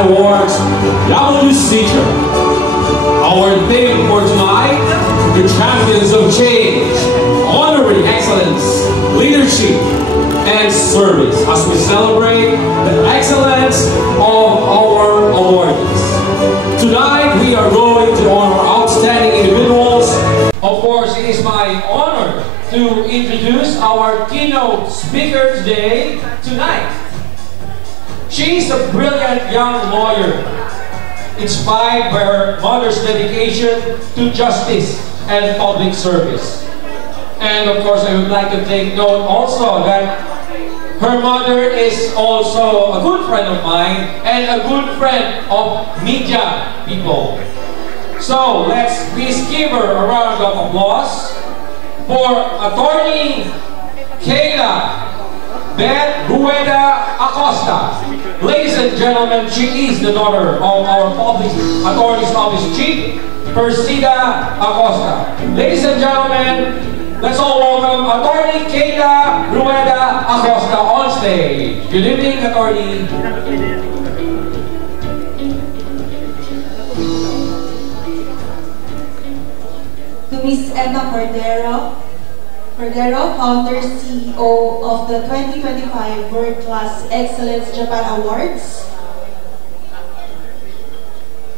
Japan Awards WCJ. Our theme for tonight, the champions of change, honoring excellence, leadership, and service as we celebrate the excellence of our awardees. Tonight we are going to honor outstanding individuals. Of course, it is my honor to introduce our keynote speaker today, tonight. She is a brilliant young lawyer, inspired by her mother's dedication to justice and public service. And of course, I would like to take note also that her mother is also a good friend of mine and a good friend of media people. So let's please give her a round of applause for Attorney Kayla Beth Rueda Acosta. Ladies and gentlemen, she is the daughter of our Public Attorney's Office Chief, Persida Acosta. Ladies and gentlemen, let's all welcome Attorney Kayla Rueda Acosta on stage. Good evening, Attorney. To Ms. Emma Cordero, founder, CEO of the 2025 World Class Excellence Japan Awards.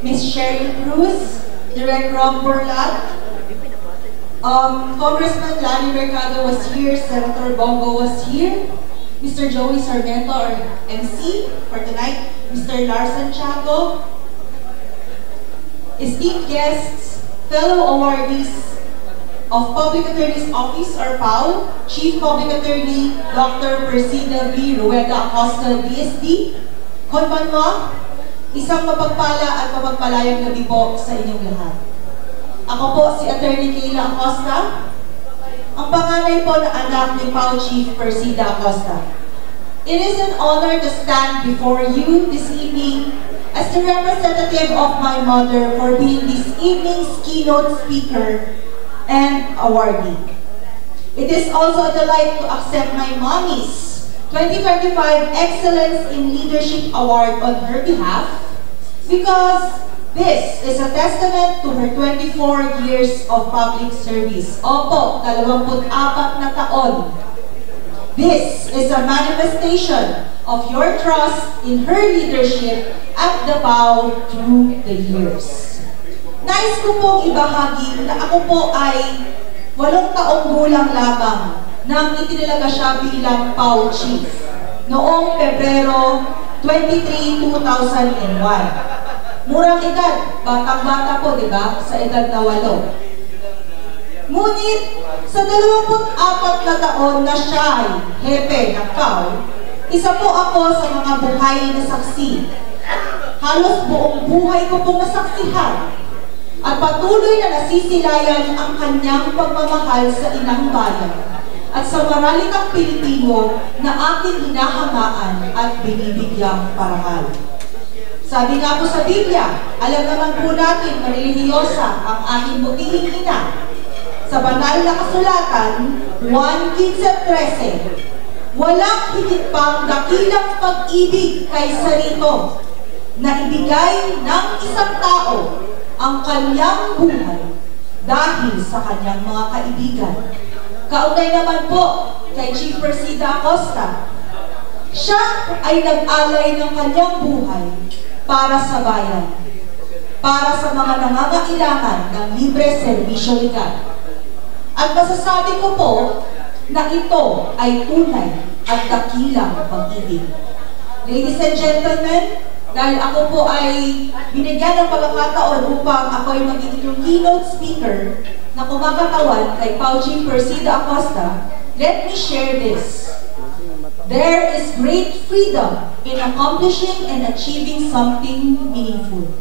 Ms. Cheryl Cruz, Direct Rob Borlat, Congressman Larry Mercado was here, Senator Bongo was here, Mr. Joey Sarmiento, our MC for tonight, Mr. Larson Chago, esteemed guests, fellow awardees of Public Attorney's Office or PAO, Chief Public Attorney Dr. Persida V. Rueda Acosta, DSD, Konbanwa, isang mapagpala at mapagpalayang gabi po sa inyong lahat. Ako po si Attorney Kayla Acosta, ang panganay po na anak ni PAO Chief Persida Acosta. It is an honor to stand before you this evening as the representative of my mother for being this evening's keynote speaker and awardee. It is also a delight to accept my mommy's 2025 Excellence in Leadership Award on her behalf because this is a testament to her 24 years of public service. Opo, 24 na taon. This is a manifestation of your trust in her leadership at the PAO through the years. Nais ko pong ibahagi na ako po ay 8 taong gulang lamang nang itinalaga siya bilang PAO Chief noong Pebrero 23, 2001. Murang edad, batang-bata po, di ba? Sa edad na 8. Ngunit, sa 24 na taon na siya ay hepe ng PAO, isa po ako sa mga buhay na saksi. Halos buong buhay ko pong nasaksihan at patuloy na nasisilayan ang kanyang pagmamahal sa inang bayan at sa maralikang Pilipino na ating hinahamaan at binibigyang parangal. Sabi nga po sa Biblia, alam naman po natin marelihiyosa ang aking butihing ina. Sa banal na kasulatan, 1:15-13, walang higit pang dakilang pag-ibig kaysa rito na ibigay ng isang tao ang kanyang buhay dahil sa kanyang mga kaibigan. Kaugnay naman po kay Chief Persida Acosta, siya ay nag-alay ng kanyang buhay para sa bayan, para sa mga nangangailangan ng libre serbisyo legal. At masasabi ko po na ito ay tunay at dakilang pag-ibig. Ladies and gentlemen, dahil ako po ay binigyan ng pagkakataon upang ako ay magiging yung keynote speaker na kumakatawan kay PAO Chief Persida Acosta, let me share this. There is great freedom in accomplishing and achieving something meaningful,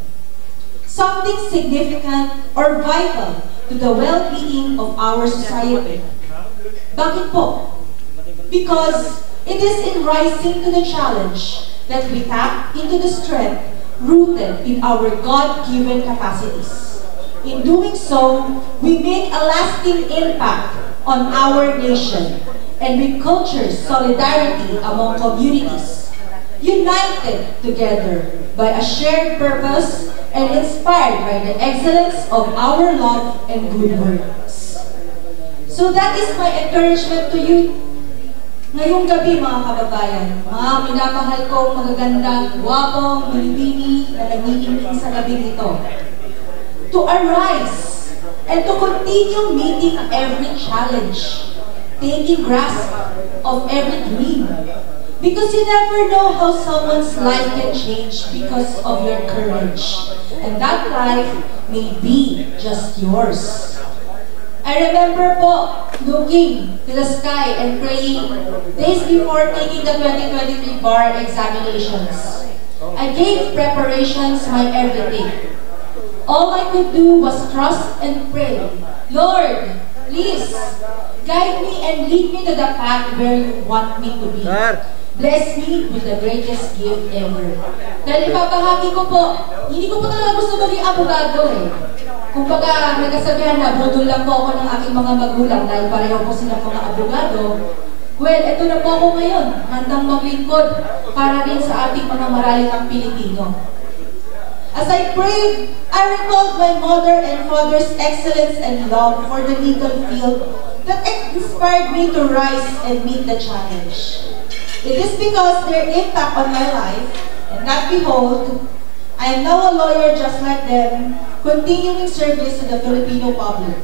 something significant or vital to the well-being of our society. Bakit po? Because it is in rising to the challenge that we tap into the strength rooted in our God-given capacities. In doing so, we make a lasting impact on our nation and we culture solidarity among communities, united together by a shared purpose and inspired by the excellence of our love and good works. So that is my encouragement to you ngayong gabi, mga kababayan, mga minamahal kong magagandang, gwapong, binibini na nagniingning sa gabi ito. To arise and to continue meeting every challenge, taking grasp of every dream. Because you never know how someone's life can change because of your courage. And that life may be just yours. I remember po looking to the sky and praying days before taking the 2023 bar examinations. I gave preparations my everything. All I could do was trust and pray. Lord, please, guide me and lead me to the path where you want me to be. Bless me with the greatest gift ever. Dahil ipapahagi ko po, hindi ko po talaga gusto maging abogado eh. Kumbaga, nagkasabihan na budol lang po ako ng aking mga magulang dahil pareho po silang mga abogado. Well, eto na po ako ngayon, handang maglingkod para rin sa ating mga maralitang Pilipino. As I prayed, I recalled my mother and father's excellence and love for the legal field that inspired me to rise and meet the challenge. It is because their impact on my life, and that behold, I am now a lawyer just like them, continuing service to the Filipino public.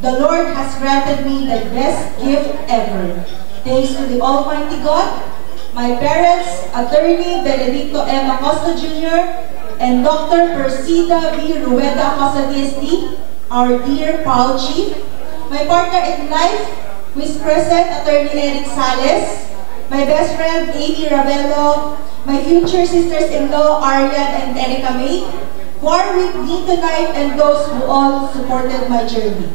The Lord has granted me the best gift ever. Thanks to the Almighty God, my parents, Attorney Benedicto M. Acosta Jr., and Dr. Persida V. Rueda Acosta DSD, our dear PAO Chief, my partner in life, who is present, Attorney Eric Sales, my best friend, Amy Ravelo, my future sisters-in-law, Arian and Erica May, who are with me tonight, and those who all supported my journey.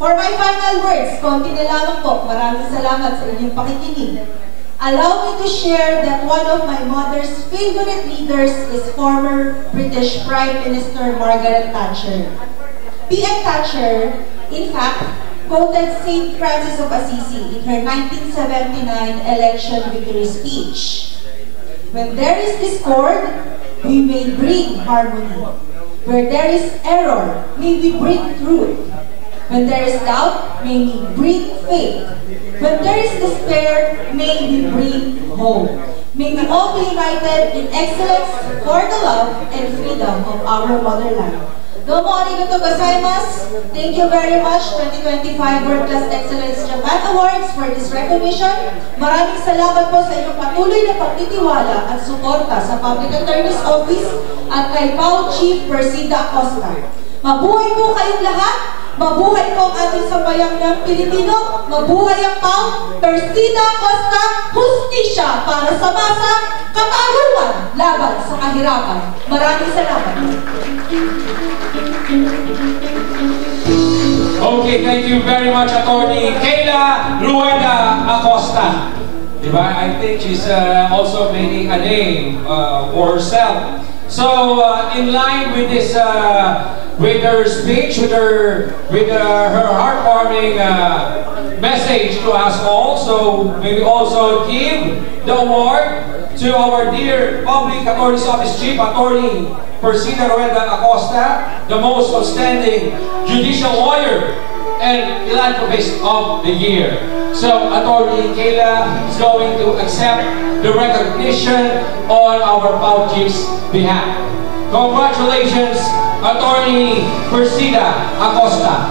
For my final words, konti na lamang po, maraming salamat sa inyong pakikinig. Allow me to share that one of my mother's favorite leaders is former British Prime Minister Margaret Thatcher. PM Thatcher, in fact, quoted St. Francis of Assisi in her 1979 election victory speech. When there is discord, we may bring harmony. Where there is error, may we bring truth. When there is doubt, may we bring faith. When there is despair, may we bring hope. May we all be united in excellence for the love and freedom of our motherland. Domo arigato gozaimasu. Thank you very much, 2025 World Class Excellence Japan Awards, for this recognition. Maraming salamat po sa inyong patuloy na pagtitiwala at suporta sa Public Attorney's Office at kay PAO Chief Persida Acosta. Mabuhay po kayong lahat. Mabuhay po ang ating sambayang ng Pilipino. Mabuhay ang PAO Persida Acosta. Hustisya para sa masa. Katarungan laban sa kahirapan. Maraming salamat. Okay, thank you very much, Attorney Kayla Rueda Acosta. Diba? I think she's also making a name for herself. So, in line with this, with her speech, with her heartwarming message to us all, so may we also give the award to our dear Public Attorney's Office Chief, Attorney Persida Rueda Acosta, the most outstanding judicial lawyer and philanthropist of the year. So, Attorney Kayla is going to accept the recognition on our PAO Chief's behalf. Congratulations, Attorney Persida Acosta.